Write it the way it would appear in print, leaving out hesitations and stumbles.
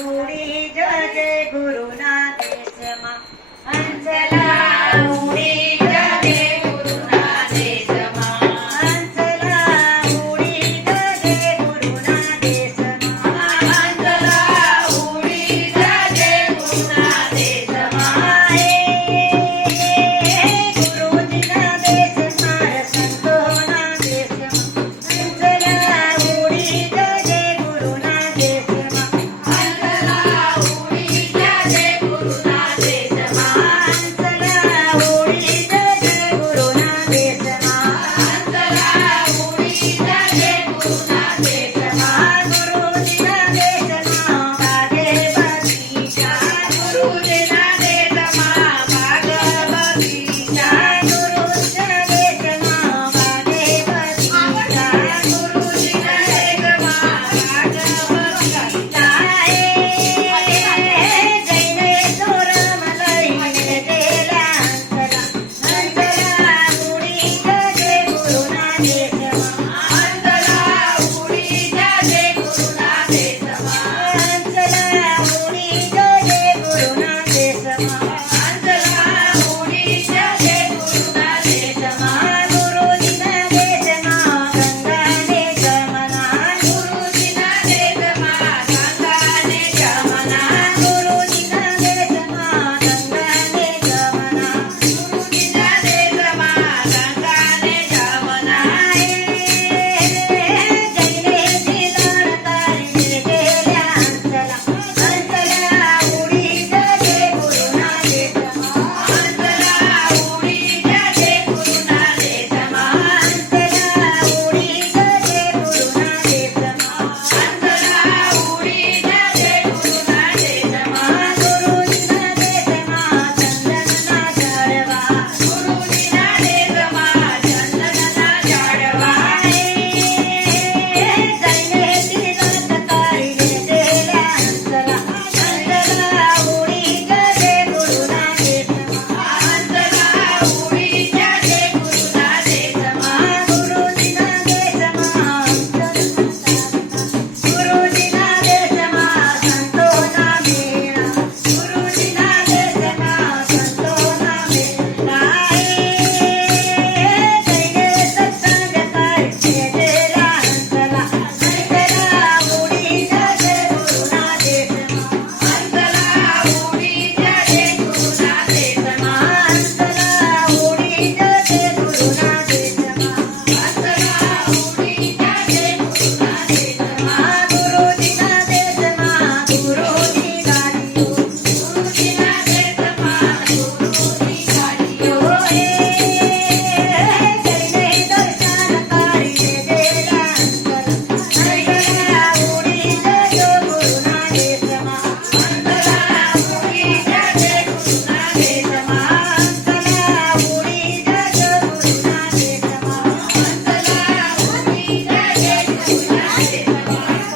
ઉડી જજે ગુરુના દેશમાં હંસલા ઉડી જજે ગુરુના દેશમાં હંસલા ઉડી જજે ગુરુના દેશમાં હંસલા ઉડી જજે ગુરુના દેશમાં ગુરુજીના દેશમાં સંતોના દેશમાં હંસલા ઉડી જજે ગુરુના દેશમાં હંસલા ઉડી જજે ગુરુના દેશમાં હંસલા ઉડી જજે ગુરુના દેશમાં હંસલા ઉડી જજે ગુરુના દેશમાં ગુરુજીના દેશમાં ભાગે બગીચા ગુરુજીના દેશમાં ભાગે બગીચા ગુરુજીના દેશમાં ભાગે બગીચા ગુરુજીના દેશમાં ભાગે બગીચા જઈને સોરમ લઈને દેલા હંસલા ઉડી જજે ગુરુના દેશમાં હંસલા ઉડી જજે ગુરુના દેશમાં હંસલા ઉડી જજે ગુરુના દેશમાં હંસલા ઉડી જજે ગુરુના દેશમાં ગુરુજીના દેશમાં ગંગાને જમના ગુરુજીના દેશમાં ગંગાને જમના ગુરુજીના દેશમાં ગંગાને જમના ગુરુજીના દેશમાં ગંગાને જમના જઈને દિલણ તારી દેલ્યા હંસલા ઉડી જજે ગુરુના દેશમાં હંસલા ઉડી જજે ગુરુના દેશમાં હંસલા ઉડી જજે ગુરુના દેશમાં હંસલા ઉડી જજે ગુરુના દેશમાં ગુરુજીના દેશમાં ચંદનના ઝાડવા ગુરુજીના દેશમાં ચંદનના ઝાડવા જઈને તિલક તારી દેલ્યા હંસલા ઉડી જજે ગુરુના દેશમાં હંસલા ઉડી જજે ગુરુના દેશમાં ગુરુજીના દેશમાં ગુરુજીના દેશમાં સંતોના મેળા ગુરુજીના દેશમાં સંતોના મેળા જઈને સત્સંગ કરી દેલા હંસલા ઉડી જજે ગુરુના દેશમાં હંસલા ઉડી જજે ગુરુના દેશમાં હંસલા ઉડી જજે ગુરુના દેશમાં હંસલા ઉડી જજે ગુરુના દેશમાં ગુરુજીના દેશમાં ગુરુની ગાડીઓ ગુરુજીના દેશમાં ગુરુની ગાડીઓ જઈને દર્શન કરી દેલા હંસલા ઉડી જજો ગુરુના દેશમાં હંસલા ઉડી જજે ગુરુના દેશમાં હંસલા ઉડી જજો ગુરુના દેશમાં હંસલા ઉડી જજે ગુરુના દેશમાં